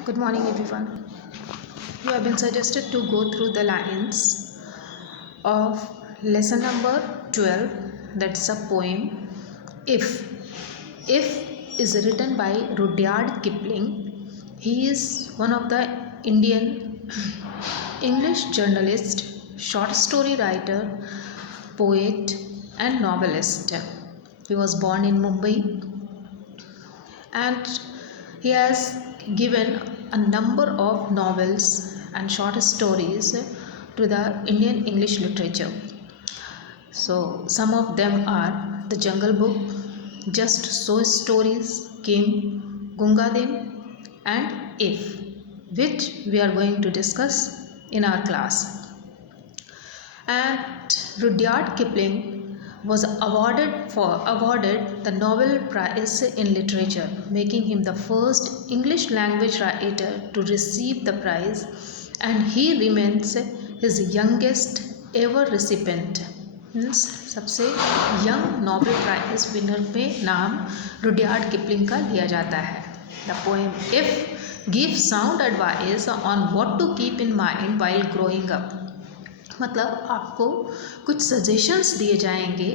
Good morning, everyone. You have been suggested to go through the lines of lesson number 12, that's a poem. If. If is written by Rudyard Kipling. He is one of the Indian English journalist, short story writer, poet, and novelist. He was born in Mumbai and he has given a number of novels and short stories to the Indian English literature. So, some of them are The Jungle Book, Just So Stories, Kim, Gunga Din, and If, which we are going to discuss in our class. And Rudyard Kipling was awarded the Nobel Prize in Literature, making him the first English language writer to receive the prize, and he remains his youngest ever recipient. सबसे young Nobel prize winner में नाम Rudyard Kipling का लिया जाता है. The poem If give sound advice on what to keep in mind while growing up. मतलब आपको कुछ सजेशंस दिए जाएंगे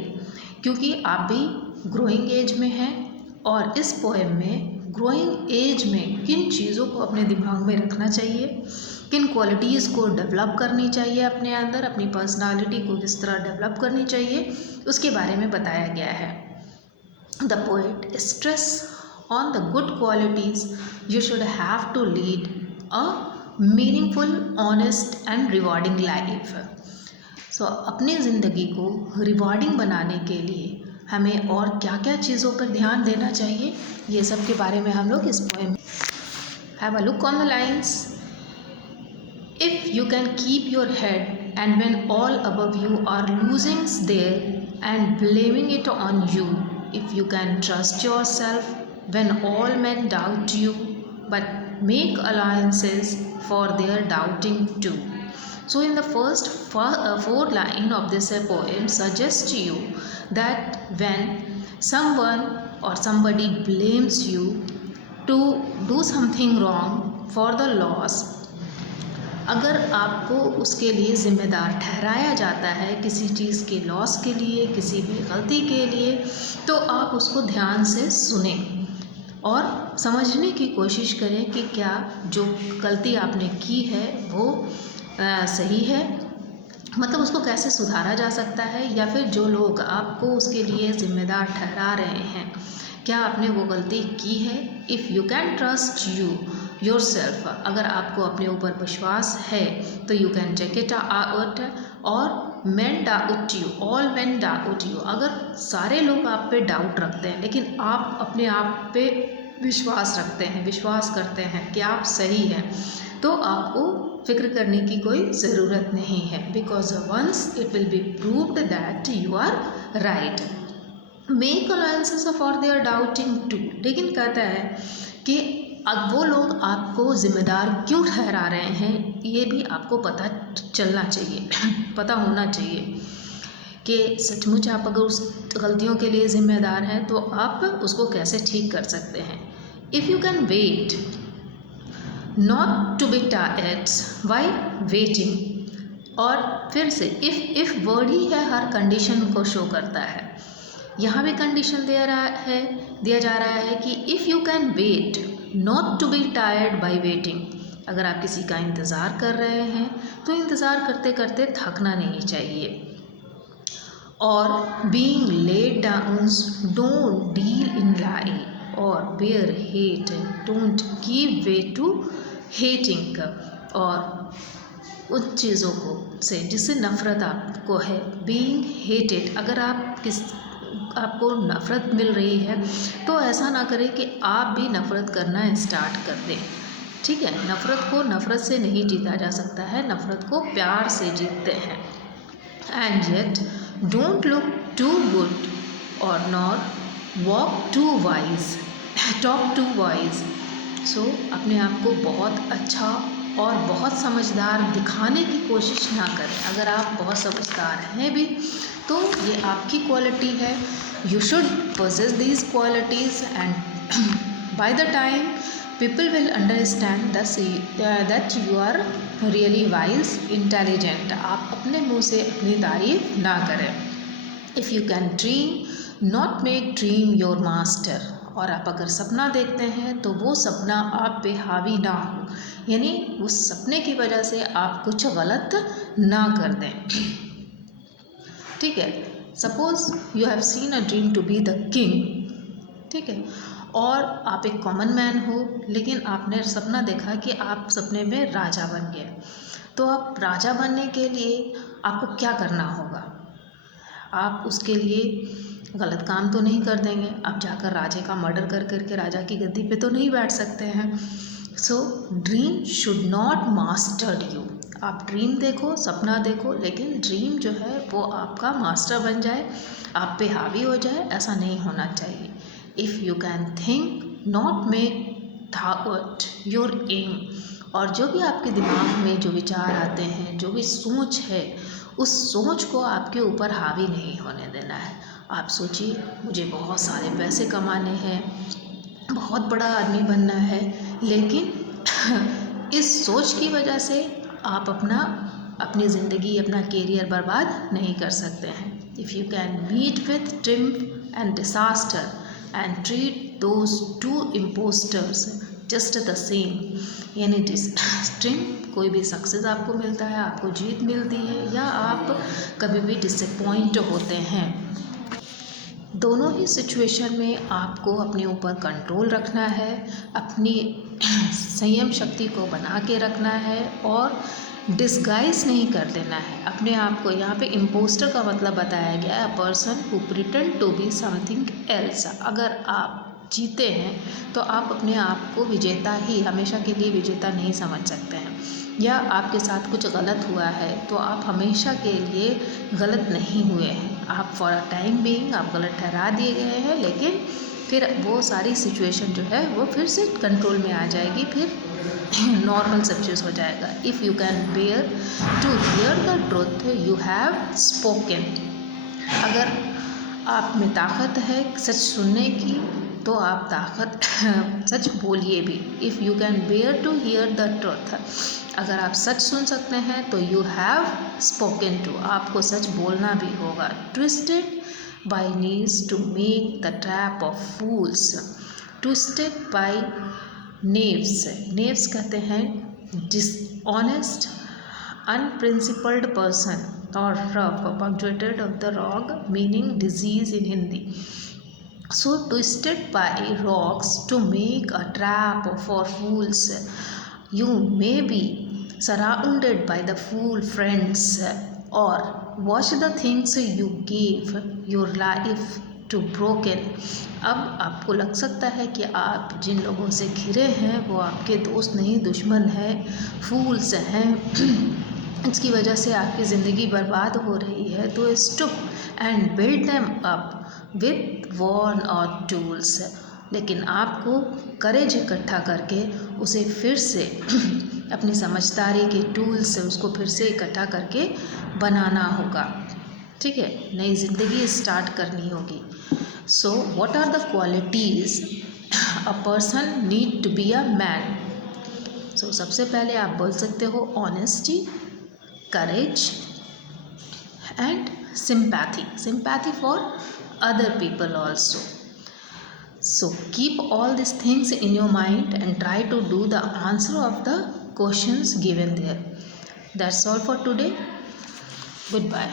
क्योंकि आप भी ग्रोइंग एज में हैं और इस पोएम में ग्रोइंग एज में किन चीज़ों को अपने दिमाग में रखना चाहिए, किन क्वालिटीज़ को डेवलप करनी चाहिए अपने अंदर, अपनी पर्सनालिटी को किस तरह डेवलप करनी चाहिए, उसके बारे में बताया गया है. The poet stress on the good qualities you should have to lead a meaningful, honest and rewarding life. So अपनी ज़िंदगी को रिवॉर्डिंग बनाने के लिए हमें और क्या क्या चीज़ों पर ध्यान देना चाहिए, ये सब के बारे में हम लोग इस पोएम में. Have a look on the lines. If you can keep your head and when all above you are losing there and blaming it on you, if you can trust yourself when all men doubt you, but make allowances for their doubting too. So in the first four line of this poem suggests to you that when someone or somebody blames you to do something wrong for the loss, अगर आपको उसके लिए ज़िम्मेदार ठहराया जाता है किसी चीज़ के लॉस के लिए, किसी भी गलती के लिए, तो आप उसको ध्यान से सुने और समझने की कोशिश करें कि क्या जो गलती आपने की है वो सही है, मतलब उसको कैसे सुधारा जा सकता है, या फिर जो लोग आपको उसके लिए ज़िम्मेदार ठहरा रहे हैं क्या आपने वो गलती की है. If you can trust yourself, अगर आपको अपने ऊपर विश्वास है तो you can check it out. और men doubt you, all men doubt you, अगर सारे लोग आप पे डाउट रखते हैं लेकिन आप अपने आप पे विश्वास रखते हैं, विश्वास करते हैं कि आप सही हैं, तो आपको फिक्र करने की कोई ज़रूरत नहीं है. Because once it will be proved that you are right. Make allowances for their doubting too. लेकिन कहता है कि अब वो लोग आपको ज़िम्मेदार क्यों ठहरा रहे हैं ये भी आपको पता चलना चाहिए, पता होना चाहिए कि सचमुच आप अगर उस गलतियों के लिए ज़िम्मेदार हैं तो आप उसको कैसे ठीक कर सकते हैं. If you can wait not to be tired by waiting. और फिर से इफ़ वर्ड ही है, हर कंडीशन को शो करता है. यहाँ भी कंडीशन दिया जा रहा है कि if you can wait not to be tired by waiting. अगर आप किसी का इंतज़ार कर रहे हैं तो इंतज़ार करते करते थकना नहीं चाहिए. Or being let downs don't deal in lie or bear hate don't give way to hating. और उन चीज़ों को से जिससे नफ़रत आपको है, बीइंग हेटेड, अगर आपको नफ़रत मिल रही है तो ऐसा ना करें कि आप भी नफ़रत करना स्टार्ट कर दें. ठीक है, नफ़रत को नफ़रत से नहीं जीता जा सकता है, नफ़रत को प्यार से जीतते हैं. And yet don't look too good or nor walk too wise, talk too wise. So अपने आप को बहुत अच्छा और बहुत समझदार दिखाने की कोशिश ना करें. अगर आप बहुत समझदार हैं भी तो ये आपकी क्वालिटी है. You should possess these qualities and by the time People will understand that you are really wise, intelligent. आप अपने मुंह से अपनी तारीफ ना करें. If you can dream, not make dream your master. और आप अगर सपना देखते हैं तो वो सपना आप पे हावी ना हो, यानी उस सपने की वजह से आप कुछ गलत ना कर दें. ठीक है. Suppose you have seen a dream to be the king. ठीक है. और आप एक कॉमन मैन हो, लेकिन आपने सपना देखा कि आप सपने में राजा बन गए. तो आप राजा बनने के लिए आपको क्या करना होगा? आप उसके लिए गलत काम तो नहीं कर देंगे. आप जाकर राजे का मर्डर कर करके राजा की गद्दी पे तो नहीं बैठ सकते हैं. So dream should not master you. आप ड्रीम देखो, सपना देखो, लेकिन ड्रीम जो है वो आपका मास्टर बन जाए, आप पे हावी हो जाए, ऐसा नहीं होना चाहिए. If you can think, not make thought your aim. और जो भी आपके दिमाग में जो विचार आते हैं, जो भी सोच है, उस सोच को आपके ऊपर हावी नहीं होने देना है. आप सोचिए, मुझे बहुत सारे पैसे कमाने हैं, बहुत बड़ा आदमी बनना है, लेकिन इस सोच की वजह से आप अपनी ज़िंदगी, अपना कैरियर बर्बाद नहीं कर सकते हैं. If you can meet with triumph and disaster and treat those two impostors just the same. यानी ट्रिम्प कोई भी सक्सेस आपको मिलता है, आपको जीत मिलती है, या आप कभी भी डिसअपॉइंट होते हैं. दोनों ही सिचुएशन में आपको अपने ऊपर कंट्रोल रखना है, अपनी संयम शक्ति को बना के रखना है और डिस्गाइज नहीं कर देना है अपने आप को. यहाँ पे इम्पोस्टर का मतलब बताया गया है, a person who pretend to be something else. अगर आप जीते हैं तो आप अपने आप को विजेता ही, हमेशा के लिए विजेता नहीं समझ सकते हैं. या आपके साथ कुछ गलत हुआ है तो आप हमेशा के लिए गलत नहीं हुए हैं. आप फॉर अ टाइम बीइंग आप गलत ठहरा दिए गए हैं, लेकिन फिर वो सारी सिचुएशन जो है वो फिर से कंट्रोल में आ जाएगी, फिर नॉर्मल सब चीज़ हो जाएगा. If you can bear to hear the truth you have spoken. अगर आप में ताकत है सच सुनने की तो आप सच बोलिए भी. If you can bear to hear the truth, अगर आप सच सुन सकते हैं तो यू हैव स्पोकन टू, आपको सच बोलना भी होगा. Twisted by knaves to make the trap of fools. Twisted by knaves. Knaves कहते हैं डिसऑनेस्ट, अनप्रिंसिपल्ड पर्सन, और rough, punctuated of the rogue, meaning disease in Hindi. So twisted by rocks to make a trap for fools. You may be surrounded by the fool friends, or watch the things you gave your life to broken. अब आपको लग सकता है कि आप जिन लोगों से घिरे हैं वो आपके दोस्त नहीं, दुश्मन है, फूल्स हैं, इसकी वजह से आपकी ज़िंदगी बर्बाद हो रही है. तो stoop and build them up with worn out tools. लेकिन आपको करेज इकट्ठा करके उसे फिर से अपनी समझदारी के टूल्स से उसको फिर से इकट्ठा करके बनाना होगा. ठीक है, नई ज़िंदगी स्टार्ट करनी होगी. So what are the qualities a person need to be a man? So सबसे पहले आप बोल सकते हो honesty, courage and sympathy for other people also. So keep all these things in your mind and try to do the answer of the questions given there. That's all for today. Goodbye.